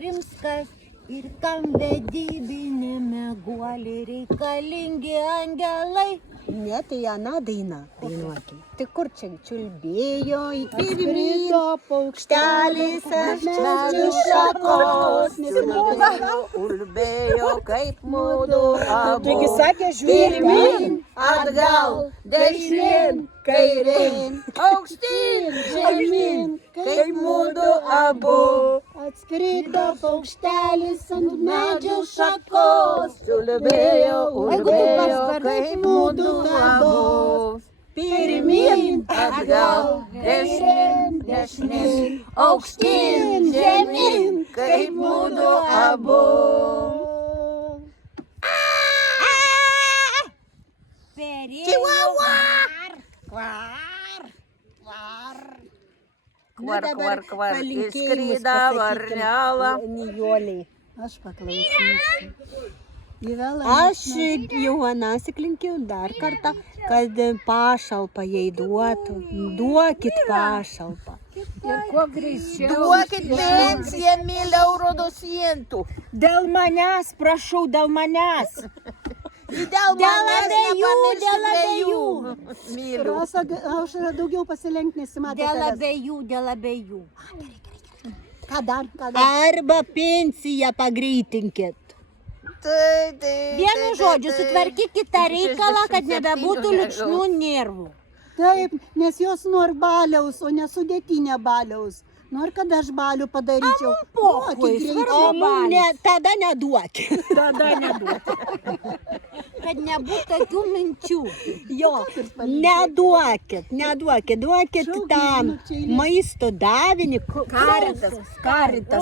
Rimskas ir kam vedybinėme guolį reikalingi angelai. Ne, tai ana daina. Dainuokim. Tai kur čia čiulbėjo į pirmyn, Skrido paukštelis ant medžių medžių šakos, ulbėjo kaip mudu abu. Taigi sakė, Pirmyn, atgal, dešinėn, kairėn, aukštyn, žemyn, kaip mudu abu. atskrido paukštelis ant medžių šakos. Ulbėjo, kaip mudu abu. Pirmyn, atgal, dešinėn, aukštyn, žemyn, kaip mudu abu. Chihuahua! Kvar, išskrida varnelą. Nijoliai. Aš paklausysiu. Aš Johanasik linkiu dar kartą, kad pašalpą jai duotų. Duokit pašalpą. Ir kuo greičiau. Duokit pensiją, myliau rodosientų. Dėl manęs, prašau, dėl manęs. Dėl abiejų. Myliu. Rasa, aš daugiau pasilenkt nesimatau. Dėl abiejų. Ką dar? Arba pensiją pagreitinkit. Vienu žodžiu, sutvarkykit tą reikalą, kad nebebūtų liūdnų nervų. Taip, nes jos nori baliaus, o ne sudėtinė baliaus. Nori, kad aš balių padaryčiau. Pochui, Duokit greičiau. tada neduokit. Tada neduoti. Kad nebūtų tokių minčių. Jo, Neduokit. Duokit tam maisto davinį. Karitas. Karitą.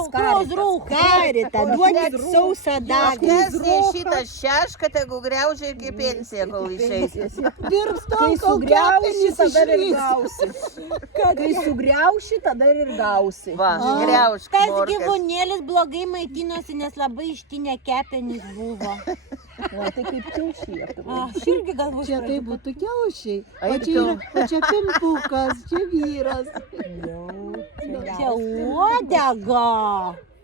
Duokit sausą davinį. Nes šitas šešką, tegu griaužia iki pensiją, kol išeis. Dirbs Kai tol, kol sugriauši, kepenys tada ir išlįs. gausi. Kai sugriauši, tada ir gausi. Va, griaužk Tas morkas. gyvūnėlis blogai maitinosi, nes labai ištinę kepenys buvo. O tai kaip kiaušėtų. Aš irgi galvoju, Čia tai būtų kiaušiai. O Eik čia, o čia pimpukas, čia vyras. čia uodega.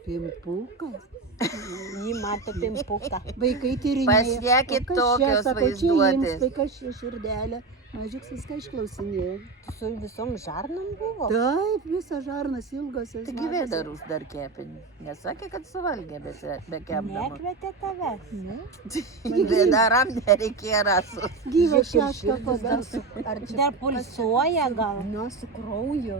Pimpukas. Jį mato pimpuką. Vaikai tyrinėja. Pasiekit O kas čia, tokios sako, čia vaizduotės. inkstai, kas čia širdelė. Mažiuks viską išklausinėjo. Su visom žarnom buvo. Taip, visas žarnas ilgosios. Taigi vėdarus dar kepinį. Nesakė, kad suvalgė be kepdama. Nekvietė tave. Vėdaram nereikėjo rasus. Gyvas šešką padas. Dar pulsuoja gal. Na, su krauju.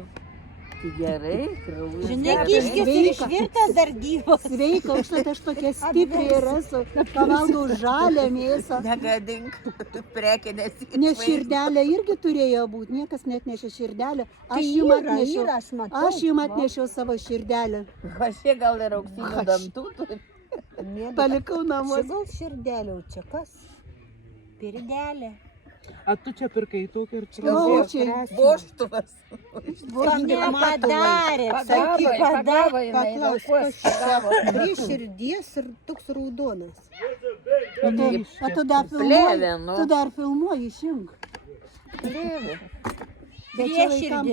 Gerai, kraujas. Žinai, kiškis ir išvirtas dar gyvas. Sveika, užtat aš tokia stipri ir esu. Pavalgau žalę mėsą. Negadink prekinės. Nes širdelė irgi turėjo būti. Niekas net nešė širdelę. Aš jums atnešiau. aš matau. Aš jums atnešiau savo širdelę. Kažie gal ir auksinių dantų turi. Palikau namus. Gal širdelių čia kas? Pirdelė. A tu čia pirkai tokį ir čia. Plaučiai. Voštuvas. Nepadarė. Pagavo, pagavo jinai. Paklaus, Prie širdies ir toks raudonas. O tu dar Plėvė, filmuoji. nu. Tu dar filmuoji, išjung. Prieširdis